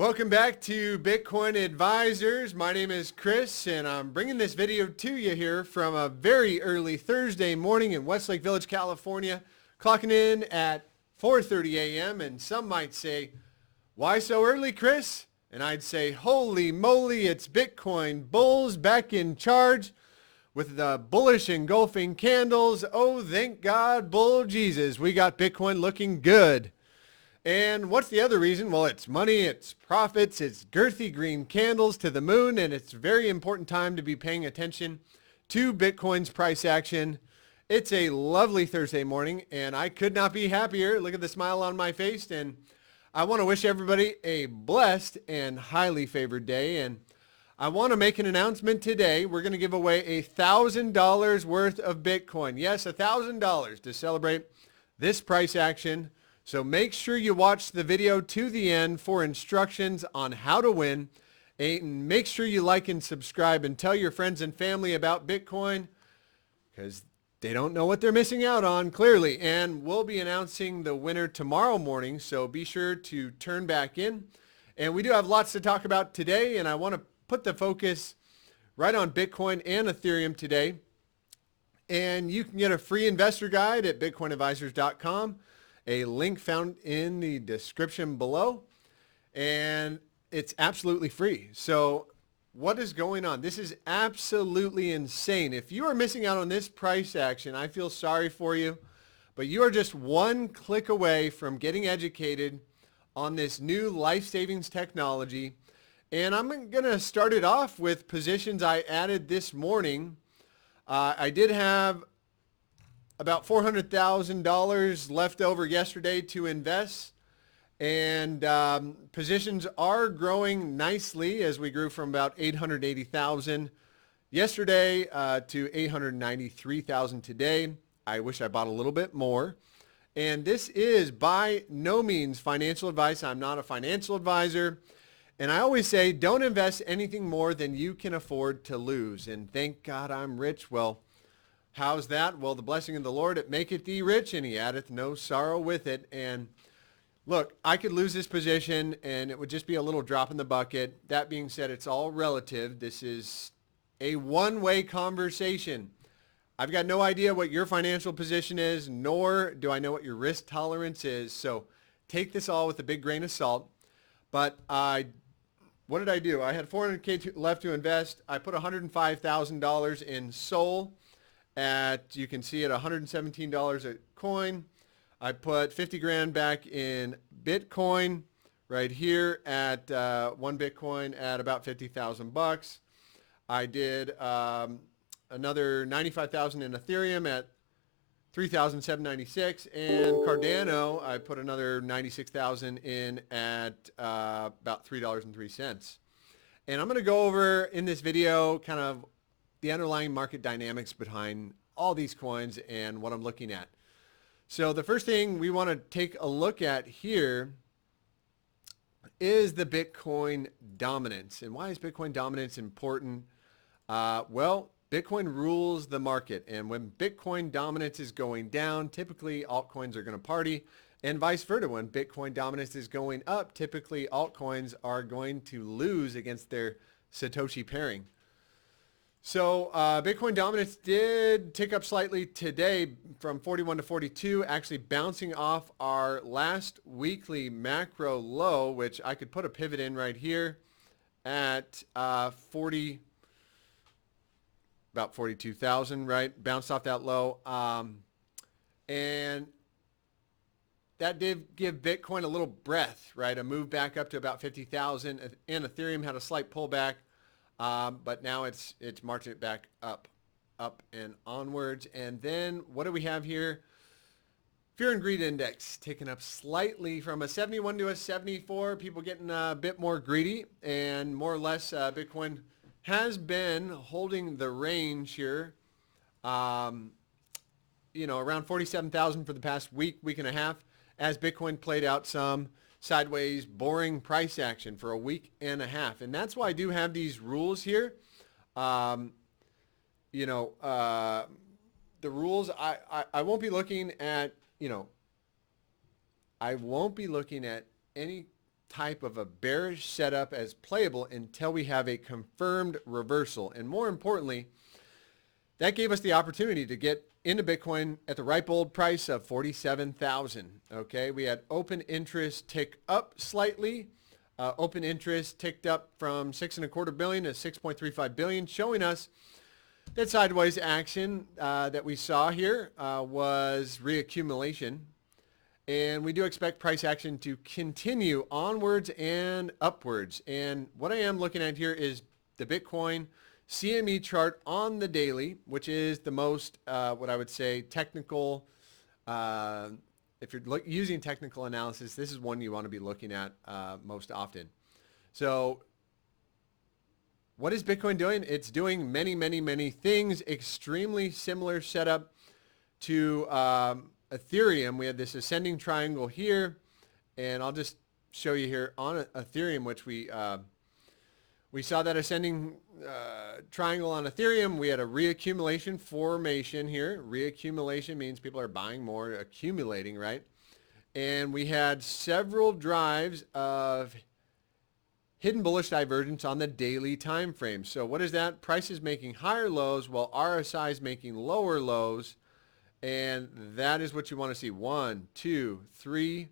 Welcome back to Bitcoin Advisors. My name is Chris, and I'm bringing this video to you here from a very early Thursday morning in Westlake Village, California, clocking in at 4:30 a.m. And some might say, why so early, Chris? And I'd say, holy moly, it's Bitcoin bulls back in charge with the bullish engulfing candles. Oh, thank God, bull Jesus, we got Bitcoin looking good. And what's the other reason? Well, it's money, it's profits, it's girthy green candles to the moon, and it's a very important time to be paying attention to Bitcoin's price action. It's a lovely Thursday morning, and I could not be happier. Look at the smile on my face, and I want to wish everybody a blessed and highly favored day. And I want to make an announcement today. We're going to give away $1,000 worth of Bitcoin. Yes, $1,000 to celebrate this price action. So make sure you watch the video to the end for instructions on how to win. And make sure you like and subscribe and tell your friends and family about Bitcoin because they don't know what they're missing out on, clearly. And we'll be announcing the winner tomorrow morning, so be sure to turn back in. And we do have lots to talk about today, and I want to put the focus right on Bitcoin and Ethereum today. And you can get a free investor guide at bitcoinadvisors.com. A link found in the description below, and it's absolutely free. So what is going on? This is absolutely insane. If you are missing out on this price action, I feel sorry for you, but you are just one click away from getting educated on this new life savings technology. And I'm going to start it off with positions I added this morning. I did have about $400,000 left over yesterday to invest, and positions are growing nicely as we grew from about 880,000 yesterday to 893,000 today. I wish I bought a little bit more. And this is by no means financial advice. I'm not a financial advisor. And I always say, don't invest anything more than you can afford to lose. And thank God I'm rich. Well, how's that? Well, the blessing of the Lord, it maketh thee rich, and he addeth no sorrow with it. And look, I could lose this position, and it would just be a little drop in the bucket. That being said, it's all relative. This is a one-way conversation. I've got no idea what your financial position is, nor do I know what your risk tolerance is. So take this all with a big grain of salt. But what did I do? I had $400K left to invest. I put $105,000 in Sol at, you can see at $117 a coin. I put 50 grand back in Bitcoin right here at one Bitcoin at about 50,000 bucks. I did another 95,000 in Ethereum at 3,796, and Cardano I put another 96,000 in at about $3.03. And I'm going to go over in this video kind of the underlying market dynamics behind all these coins and what I'm looking at. So the first thing we want to take a look at here is the Bitcoin dominance. And why is Bitcoin dominance important? Well, Bitcoin rules the market, and when Bitcoin dominance is going down, typically altcoins are going to party, and vice versa. When Bitcoin dominance is going up, typically altcoins are going to lose against their Satoshi pairing. So Bitcoin dominance did tick up slightly today from 41 to 42, actually bouncing off our last weekly macro low, which I could put a pivot in right here at 40. About 42,000, right? Bounced off that low. And that did give Bitcoin a little breath, right? A move back up to about 50,000. And Ethereum had a slight pullback, but now it's marching it back up and onwards. And then what do we have here? Fear and Greed Index taken up slightly from a 71 to a 74. People getting a bit more greedy, and more or less Bitcoin has been holding the range here, you know, around 47,000 for the past week and a half, as Bitcoin played out some sideways, boring price action for a week and a half. And that's why I do have these rules here. You know, the rules, I won't be looking at, you know, I won't be looking at any type of a bearish setup as playable until we have a confirmed reversal. And more importantly, that gave us the opportunity to get into Bitcoin at the ripe old price of 47,000. Okay, we had open interest tick up slightly. Open interest ticked up from 6.25 billion to 6.35 billion, showing us that sideways action that we saw here was reaccumulation. And we do expect price action to continue onwards and upwards. And what I am looking at here is the Bitcoin CME chart on the daily, which is the most, what I would say, technical. If you're using technical analysis, this is one you want to be looking at most often. So what is Bitcoin doing? It's doing many, many, many things. Extremely similar setup to Ethereum. We had this ascending triangle here, and I'll just show you here on Ethereum, which we saw that ascending triangle on Ethereum. We had a reaccumulation formation here. Reaccumulation means people are buying more, accumulating, right? And we had several drives of hidden bullish divergence on the daily time frame. So what is that? Price is making higher lows while RSI is making lower lows. And that is what you want to see. 1, 2, 3.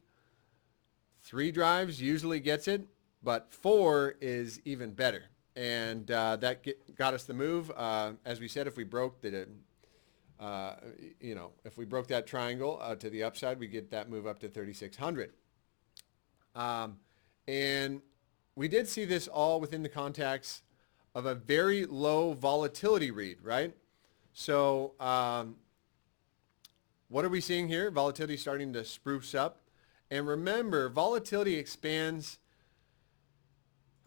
3 drives usually gets it, but 4 is even better. And that got us the move. As we said, if we broke the, if we broke that triangle to the upside, we get that move up to 3,600. And we did see this all within the context of a very low volatility read, right? So what are we seeing here? Volatility starting to spruce up. And remember, volatility expands.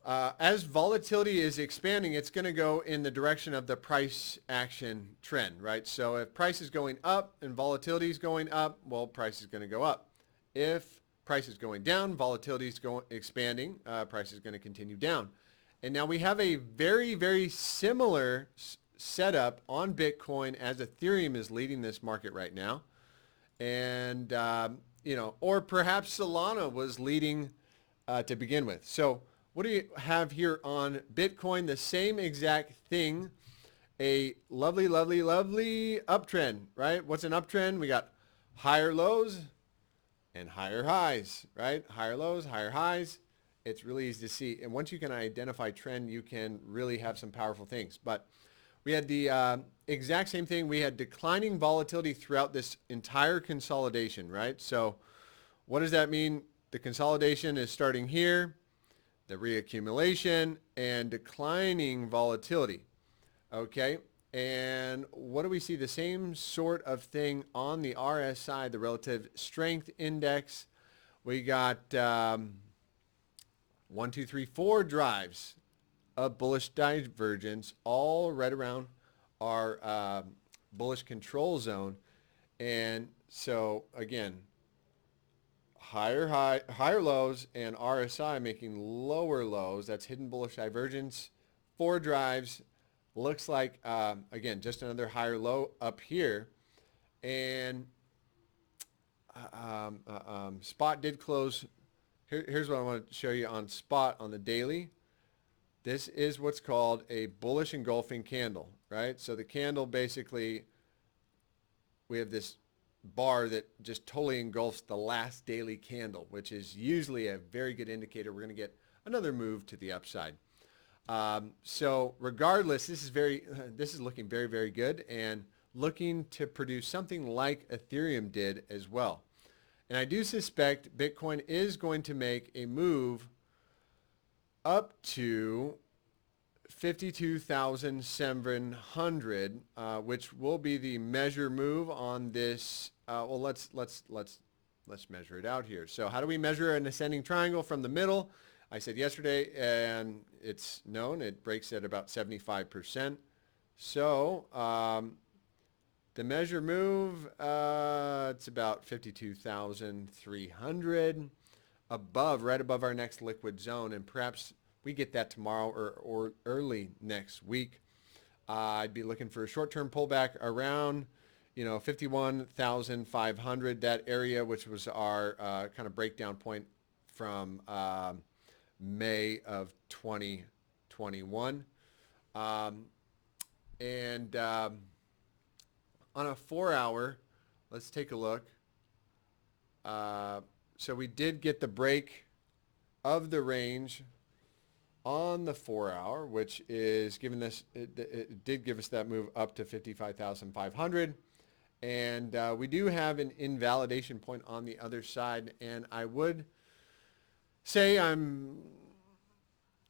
As volatility is expanding, it's going to go in the direction of the price action trend, right? So if price is going up and volatility is going up, well, price is going to go up. If price is going down, volatility is expanding, price is going to continue down. And now we have a very, very similar setup on Bitcoin as Ethereum is leading this market right now. And, or perhaps Solana was leading to begin with. So what do you have here on Bitcoin? The same exact thing, a lovely, lovely, lovely uptrend, right? What's an uptrend? We got higher lows and higher highs, right? Higher lows, higher highs. It's really easy to see. And once you can identify trend, you can really have some powerful things. But we had the exact same thing. We had declining volatility throughout this entire consolidation, right? So what does that mean? The consolidation is starting here, the reaccumulation, and declining volatility, okay? And what do we see? The same sort of thing on the RSI, the relative strength index. We got 1, 2, 3, 4 drives of bullish divergence, all right around our bullish control zone. And so again, higher lows and RSI making lower lows. That's hidden bullish divergence. 4 drives. Looks like, again, just another higher low up here. And spot did close. Here's what I want to show you on spot on the daily. This is what's called a bullish engulfing candle, right? So the candle basically, we have this bar that just totally engulfs the last daily candle, which is usually a very good indicator we're going to get another move to the upside. So regardless, this is looking very, very good and looking to produce something like Ethereum did as well. And I do suspect Bitcoin is going to make a move up to 52,700, which will be the measure move on this. Well, let's measure it out here. So how do we measure an ascending triangle from the middle? I said yesterday, and it's known, it breaks at about 75%. So the measure move, it's about 52,300 above, right above our next liquid zone, and perhaps we get that tomorrow or early next week. I'd be looking for a short-term pullback around, 51,500, that area, which was our kind of breakdown point from May of 2021. And on a 4-hour, let's take a look. So we did get the break of the range on the 4-hour, which is giving this, it did give us that move up to 55,500. And we do have an invalidation point on the other side. And I would say I'm,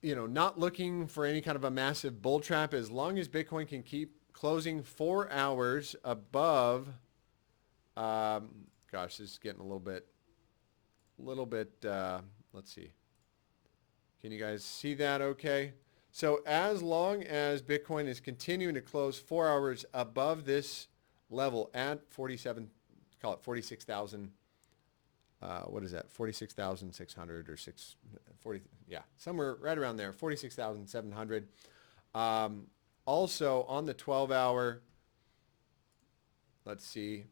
not looking for any kind of a massive bull trap as long as Bitcoin can keep closing 4 hours above. Gosh, this is getting a little bit, let's see. Can you guys see that okay? So as long as Bitcoin is continuing to close 4 hours above this level at 47, call it 46,000, what is that? 46,600 or 40, yeah, somewhere right around there, 46,700. Also on the 12-hour, let's see,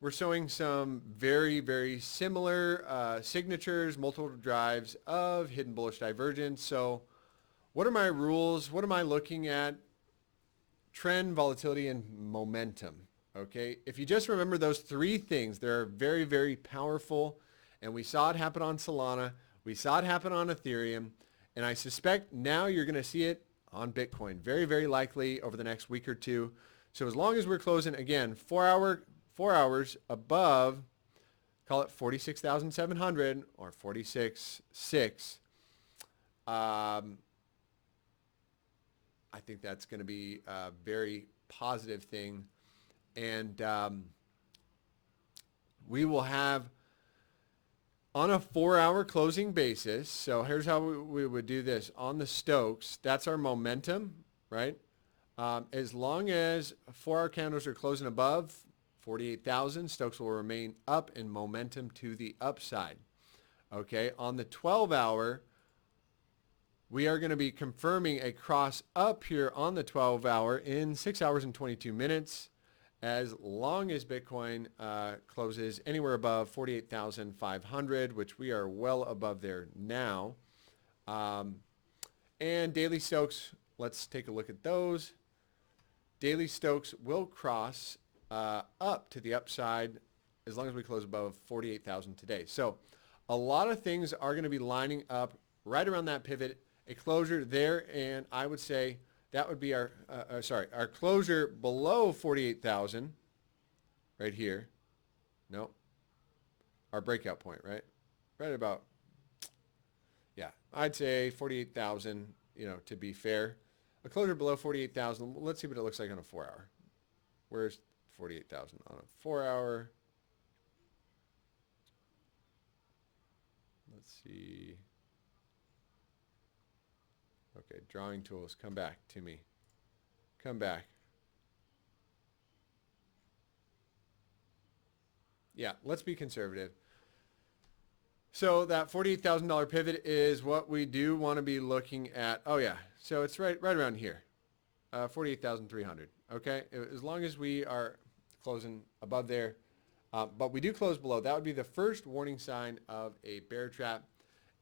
we're showing some very, very similar signatures, multiple drives of hidden bullish divergence. So what are my rules? What am I looking at? Trend, volatility, and momentum. Okay, if you just remember those three things, they're very, very powerful. And we saw it happen on Solana. We saw it happen on Ethereum. And I suspect now you're going to see it on Bitcoin. Very, very likely over the next week or two. So as long as we're closing, again, 4 hours above, call it 46,700 or 46.6, I think that's going to be a very positive thing. And we will have on a 4-hour closing basis. So here's how we would do this. On the Stokes, that's our momentum, right? As long as 4-hour candles are closing above 48,000, Stokes will remain up in momentum to the upside. Okay, on the 12-hour, we are going to be confirming a cross up here on the 12-hour in 6 hours and 22 minutes, as long as Bitcoin closes anywhere above 48,500, which we are well above there now. And daily Stokes, let's take a look at those. Daily Stokes will cross up to the upside as long as we close above 48,000 today. So a lot of things are going to be lining up right around that pivot, a closure there, and I would say that would be our closure below 48,000 right here. No, our breakout point, right about, yeah, I'd say 48,000, to be fair. A closure below 48,000, let's see what it looks like on a 4-hour. Where's 48,000 on a 4-hour? Let's see. Okay, drawing tools, come back to me. Come back. Yeah, let's be conservative. So that $48,000 pivot is what we do want to be looking at. Oh yeah, so it's right around here, 48,300. Okay, as long as we are closing above there, but we do close below. That would be the first warning sign of a bear trap,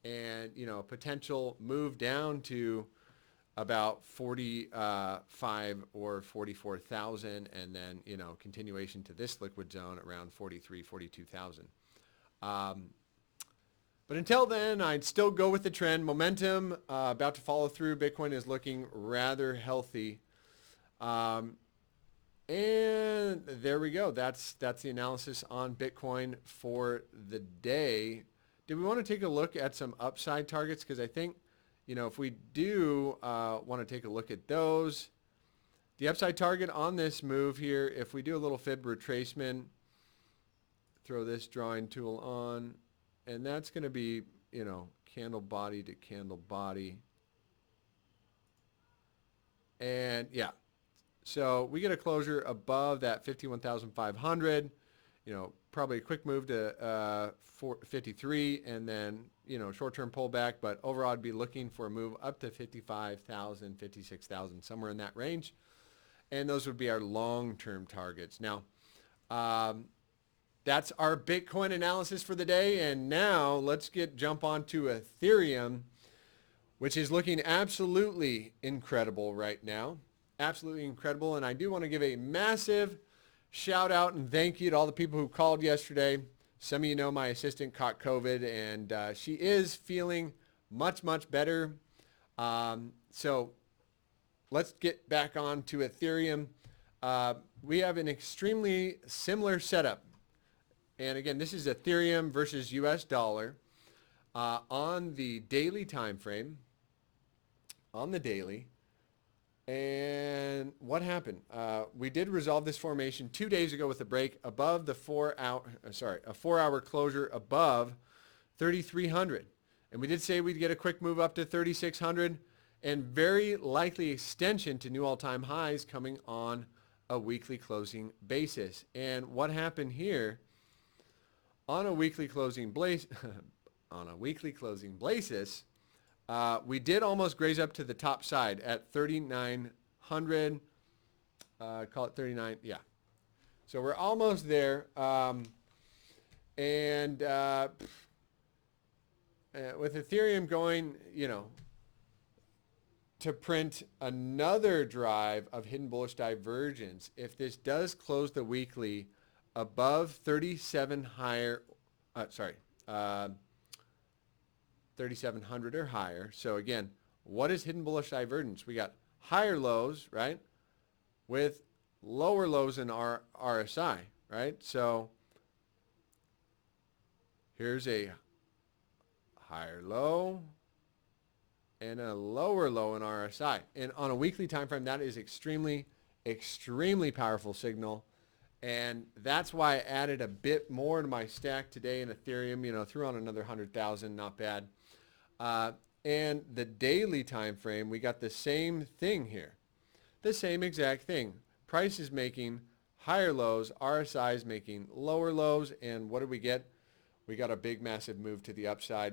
and potential move down to about 45 or 44,000, and then continuation to this liquid zone around 43, 42,000. But until then, I'd still go with the trend. Momentum about to follow through. Bitcoin is looking rather healthy. And there we go. That's the analysis on Bitcoin for the day. Do we want to take a look at some upside targets? Because I think, if we do want to take a look at those, the upside target on this move here, if we do a little fib retracement, throw this drawing tool on, and that's going to be, candle body to candle body. And yeah, so we get a closure above that 51,500, probably a quick move to 53, and then, short-term pullback, but overall I'd be looking for a move up to 55,000, 56,000, somewhere in that range. And those would be our long-term targets. Now, that's our Bitcoin analysis for the day. And now let's jump on to Ethereum, which is looking absolutely incredible right now. Absolutely incredible. And I do want to give a massive shout out and thank you to all the people who called yesterday. Some of you know my assistant caught COVID, and she is feeling much, much better. So let's get back on to Ethereum. We have an extremely similar setup. And again, this is Ethereum versus US dollar on the daily time frame. On the daily. And what happened? We did resolve this formation 2 days ago with a break above the 4-hour closure above 3,300. And we did say we'd get a quick move up to 3,600 and very likely extension to new all-time highs coming on a weekly closing basis. And what happened here on a weekly closing basis, we did almost graze up to the top side at 3,900. Call it 39. Yeah. So we're almost there. With Ethereum going, to print another drive of hidden bullish divergence, if this does close the weekly above 3,700 or higher. So again, what is hidden bullish divergence? We got higher lows, right, with lower lows in our RSI, right? So here's a higher low and a lower low in RSI. And on a weekly time frame, that is extremely, extremely powerful signal. And that's why I added a bit more to my stack today in Ethereum, threw on another 100,000, not bad. And the daily time frame, we got the same thing here. The same exact thing. Price is making higher lows, RSI is making lower lows, and what did we get? We got a big, massive move to the upside.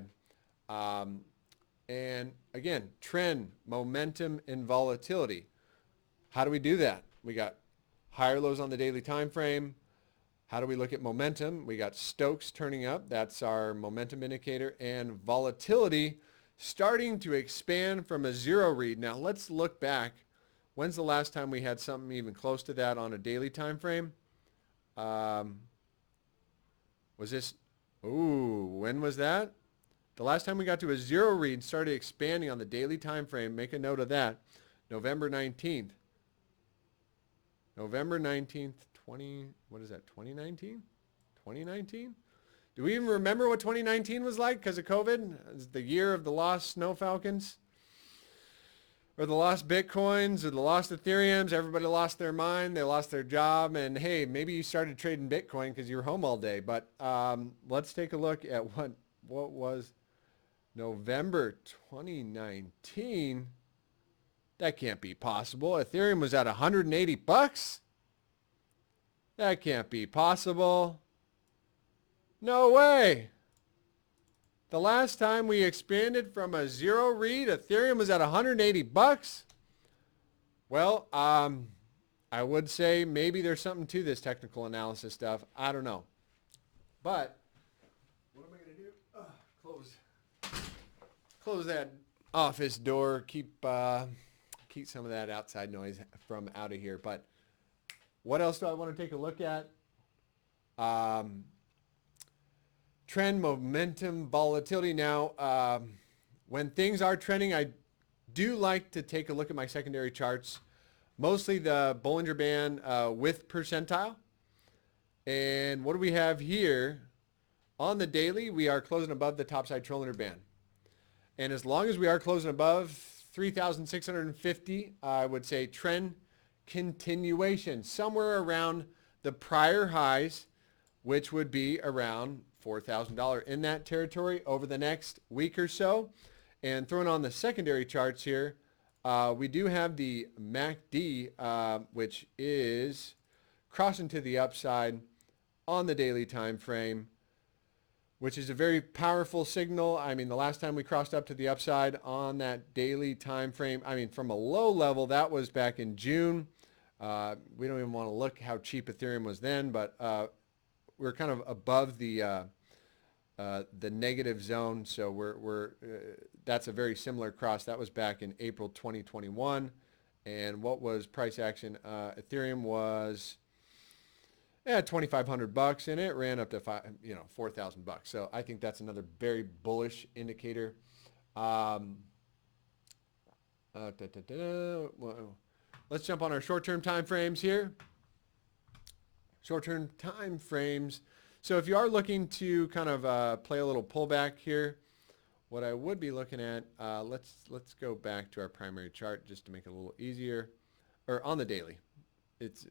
And again, trend, momentum, and volatility. How do we do that? We got higher lows on the daily time frame. How do we look at momentum? We got Stokes turning up. That's our momentum indicator. And volatility starting to expand from a zero read. Now let's look back. When's the last time we had something even close to that on a daily time frame? When was that? The last time we got to a zero read, started expanding on the daily time frame. Make a note of that. November 19th. November 19th, 2019? 2019? Do we even remember what 2019 was like because of COVID? It's the year of the lost Snow Falcons? Or the lost Bitcoins or the lost Ethereums. Everybody lost their mind. They lost their job. And hey, maybe you started trading Bitcoin because you were home all day. But let's take a look at what was November 2019. That can't be possible. Ethereum was at 180 bucks. That can't be possible. No way. The last time we expanded from a zero read, Ethereum was at 180 bucks. Well, I would say maybe there's something to this technical analysis stuff. I don't know. But what am I going to do? Close that office door. Keep some of that outside noise from out of here. But what else do I want to take a look at? Trend, momentum, volatility. Now, when things are trending, I do like to take a look at my secondary charts, mostly the Bollinger Band with percentile. And what do we have here? On the daily, we are closing above the topside Bollinger Band. And as long as we are closing above 3,650, I would say trend continuation, somewhere around the prior highs, which would be around $4,000 in that territory over the next week or so. And throwing on the secondary charts here, we do have the MACD, which is crossing to the upside on the daily time frame, which is a very powerful signal. I mean, the last time we crossed up to the upside on that daily time frame, I mean, from a low level, that was back in June. We don't even want to look how cheap Ethereum was then, but we're kind of above the negative zone. So that's a very similar cross. That was back in April 2021. And what was price action? Ethereum was at 2,500 bucks, and it ran up to 4,000 bucks. So I think that's another very bullish indicator. Let's jump on our short-term time frames here. Short-term time frames. So if you are looking to kind of play a little pullback here, what I would be looking at, let's go back to our primary chart just to make it a little easier, or on the daily.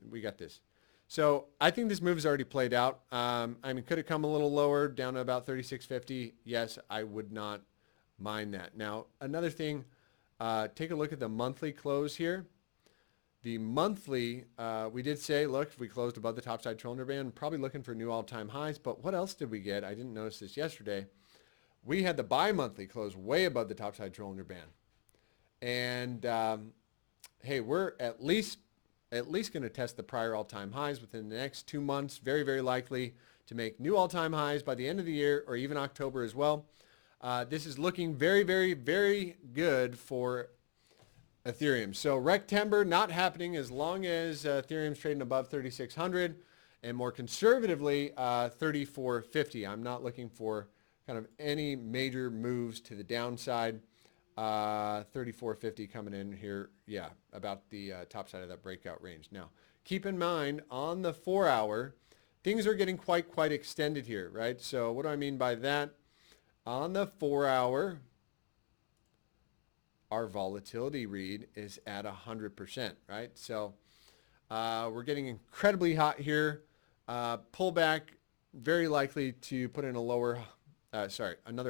We got this. So I think this move is already played out. I mean, could it come a little lower, down to about 36.50? Yes, I would not mind that. Now, another thing, take a look at the monthly close here. The monthly, we did say, look, if we closed above the topside cylinder band, probably looking for new all-time highs. But what else did we get? I didn't notice this yesterday. We had the bi-monthly close way above the topside cylinder band. And, hey, we're at least going to test the prior all-time highs within the next 2 months. Very, very likely to make new all-time highs by the end of the year or even October as well. This is looking very, very, very good for Ethereum. So Rectember not happening as long as Ethereum's trading above 3,600, and more conservatively 3,450. I'm not looking for kind of any major moves to the downside. 3,450 coming in here, yeah, about the top side of that breakout range. Now, keep in mind on the 4 hour, things are getting quite extended here, right? So what do I mean by that? On the 4 hour, our volatility read is at 100%, right? So we're getting incredibly hot here. Pullback, very likely to put in another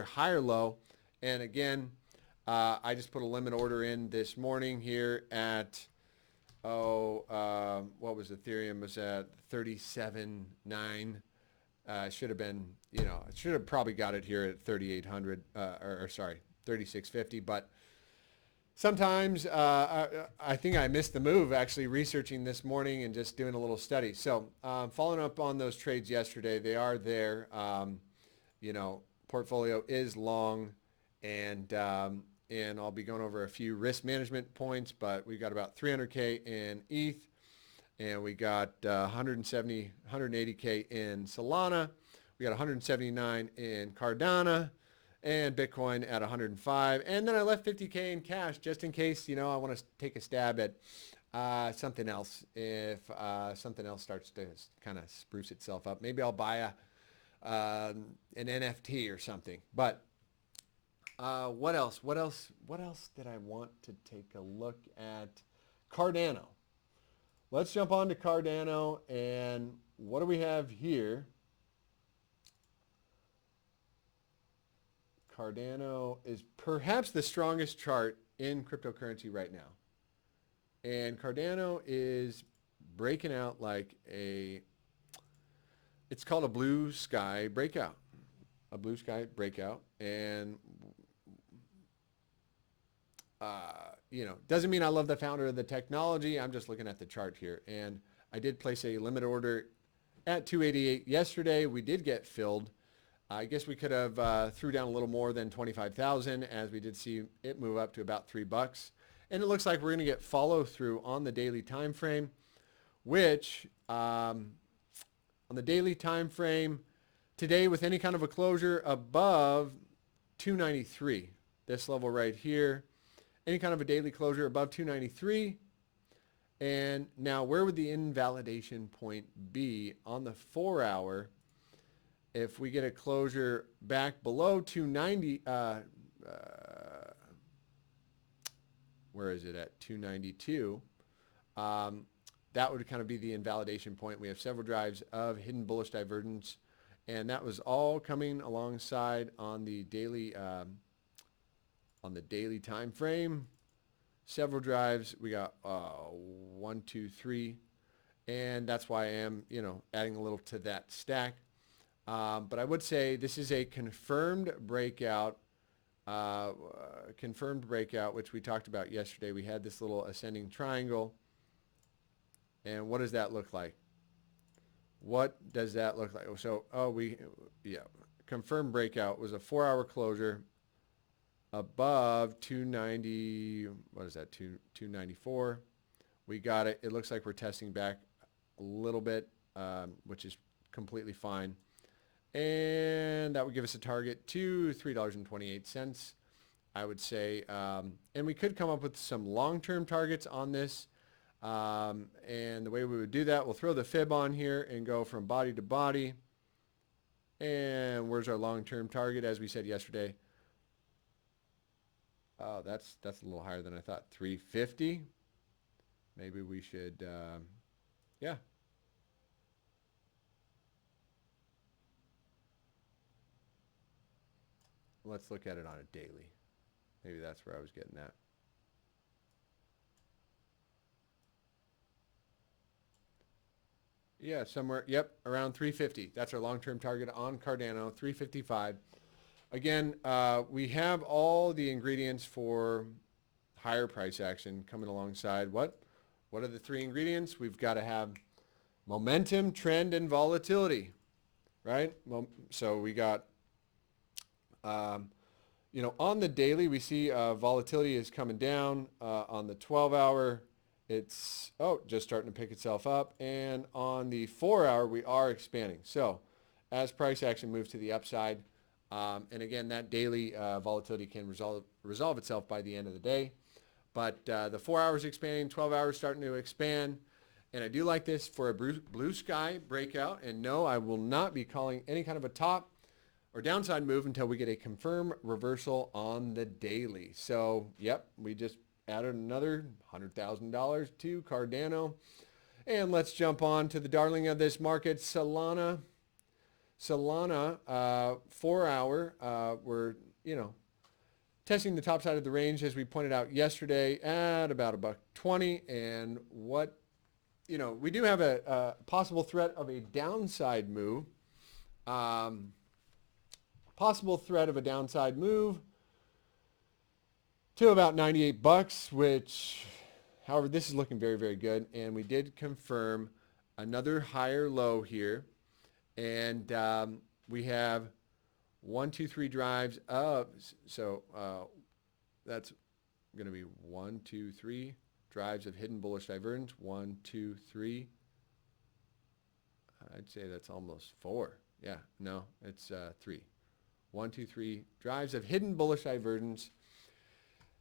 higher low. And again, I just put a limit order in this morning here at, what was Ethereum? Was at 37.9. Should have been, I should have probably got it here at 3,800, 3,650. But sometimes I think I missed the move actually researching this morning and just doing a little study. So following up on those trades yesterday, they are there. Portfolio is long, and I'll be going over a few risk management points, but we got about 300K in ETH, and we got 180K in Solana. We got 179 in Cardano, and Bitcoin at 105. And then I left 50K in cash just in case, I want to take a stab at something else. If something else starts to kind of spruce itself up, maybe I'll buy an NFT or something. But what else did I want to take a look at? Cardano. Let's jump on to Cardano, and what do we have here? Cardano is perhaps the strongest chart in cryptocurrency right now. And Cardano is breaking out like it's called a blue sky breakout. A blue sky breakout. And, doesn't mean I love the founder of the technology. I'm just looking at the chart here. And I did place a limit order at 288 yesterday. We did get filled. I guess we could have threw down a little more than 25,000 as we did see it move up to about $3. And it looks like we're going to get follow through on the daily time frame, which on the daily time frame today with any kind of a closure above 293, this level right here, any kind of a daily closure above 293. And now where would the invalidation point be on the 4 hour? If we get a closure back below 290, where is it at 292? That would kind of be the invalidation point. We have several drives of hidden bullish divergence, and that was all coming alongside on the daily time frame. Several drives. We got 1, 2, 3, and that's why I am adding a little to that stack. But I would say this is a confirmed breakout, which we talked about yesterday. We had this little ascending triangle. And what does that look like? What does that look like? So, yeah, confirmed breakout was a 4-hour closure above 290. What is that? 294. We got it. It looks like we're testing back a little bit, which is completely fine. And that would give us a target to $3.28, I would say. And we could come up with some long-term targets on this. And the way we would do that, we'll throw the fib on here and go from body to body. And where's our long-term target? As we said yesterday. Oh, that's a little higher than I thought. 350. Maybe we should, yeah. Let's look at it on a daily. Maybe that's where I was getting at. Yeah, somewhere, yep, around 350. That's our long-term target on Cardano, 355. Again, we have all the ingredients for higher price action coming alongside. What are the three ingredients? We've got to have momentum, trend, and volatility, right? So we got, on the daily, we see volatility is coming down. On the 12-hour, it's, just starting to pick itself up. And on the 4-hour, we are expanding. So as price action moves to the upside, and again, that daily volatility can resolve itself by the end of the day. But the 4 hours expanding, 12 hours starting to expand. And I do like this for a blue sky breakout. And no, I will not be calling any kind of a top or downside move until we get a confirmed reversal on the daily. So, yep, we just added another $100,000 to Cardano. And let's jump on to the darling of this market, Solana. Solana, 4 hour, we're, testing the top side of the range, as we pointed out yesterday, at about $1.20. And what, we do have a possible threat of a downside move. Possible threat of a downside move to about $98, which, however, this is looking very, very good. And we did confirm another higher low here. And we have 1, 2, 3 drives of, so that's going to be 1, 2, 3 drives of hidden bullish divergence. 1, 2, 3. I'd say that's almost 4. Yeah, no, it's 3. 1, 2, 3 drives of hidden bullish divergence.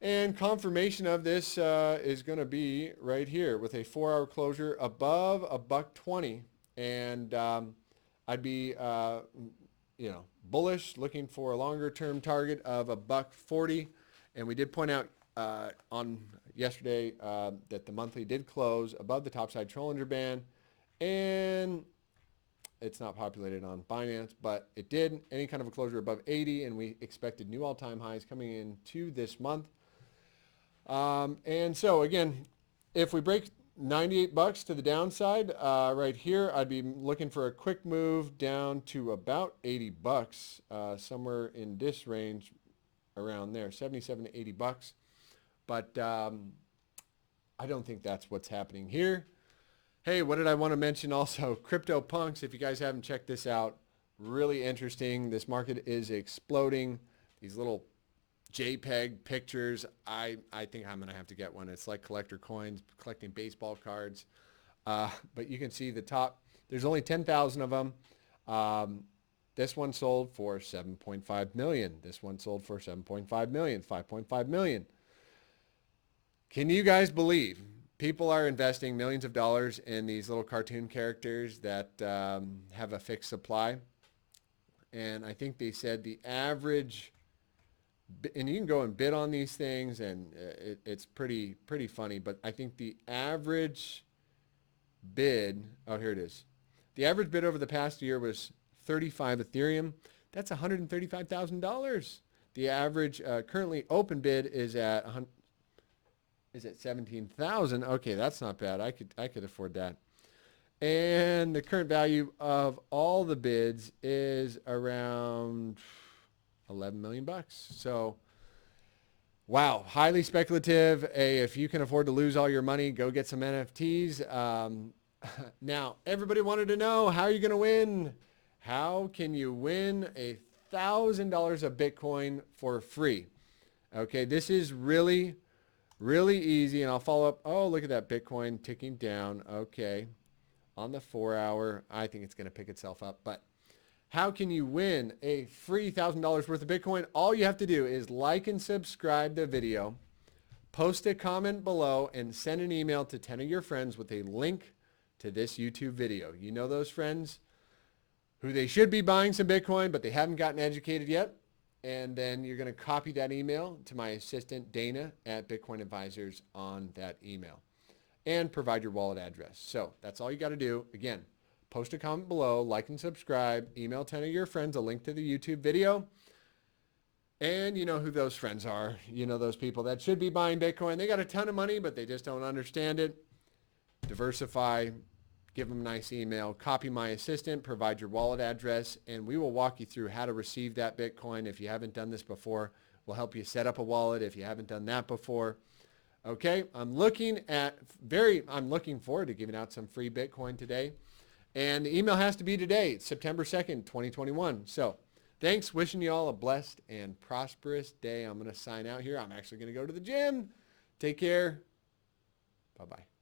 And confirmation of this is going to be right here with a 4-hour closure above $1.20. And I'd be, bullish, looking for a longer-term target of $1.40. And we did point out on yesterday that the monthly did close above the topside Trollinger band. And it's not populated on Binance, but it did. Any kind of a closure above 80, and we expected new all-time highs coming into this month. And so, again, if we break $98 to the downside right here, I'd be looking for a quick move down to about $80, somewhere in this range around there, $77 to $80. But I don't think that's what's happening here. Hey, what did I want to mention also? CryptoPunks, if you guys haven't checked this out, really interesting. This market is exploding. These little JPEG pictures, I think I'm going to have to get one. It's like collector coins, collecting baseball cards. But you can see the top. There's only 10,000 of them. This one sold for $7.5 million. This one sold for $7.5 million, $5.5 million. Can you guys believe people are investing millions of dollars in these little cartoon characters that have a fixed supply? And I think they said the average, and you can go and bid on these things, and it's pretty funny, but I think the average bid, here it is. The average bid over the past year was 35 Ethereum. That's $135,000. The average currently open bid is at 17,000. Okay, that's not bad. I could afford that. And the current value of all the bids is around 11 million bucks. So, wow, highly speculative. If you can afford to lose all your money, go get some NFTs. Now, everybody wanted to know, how are you going to win? How can you win $1,000 of Bitcoin for free? Okay, this is really, really easy, and I'll follow up. Oh, look at that Bitcoin ticking down. Okay, on the 4-hour, I think it's going to pick itself up. But how can you win a free $1,000 worth of Bitcoin? All you have to do is like and subscribe the video, post a comment below, and send an email to 10 of your friends with a link to this YouTube video. You know those friends who they should be buying some Bitcoin, but they haven't gotten educated yet. And then you're going to copy that email to my assistant, Dana, at Bitcoin Advisors on that email. And provide your wallet address. So that's all you got to do. Again, post a comment below, like and subscribe, email 10 of your friends a link to the YouTube video. And you know who those friends are. You know those people that should be buying Bitcoin. They got a ton of money, but they just don't understand it. Diversify. Give them a nice email, copy my assistant, provide your wallet address, and we will walk you through how to receive that Bitcoin. If you haven't done this before, we'll help you set up a wallet if you haven't done that before. Okay, I'm looking forward to giving out some free Bitcoin today. And the email has to be today. It's September 2nd, 2021. So thanks. Wishing you all a blessed and prosperous day. I'm going to sign out here. I'm actually going to go to the gym. Take care. Bye-bye.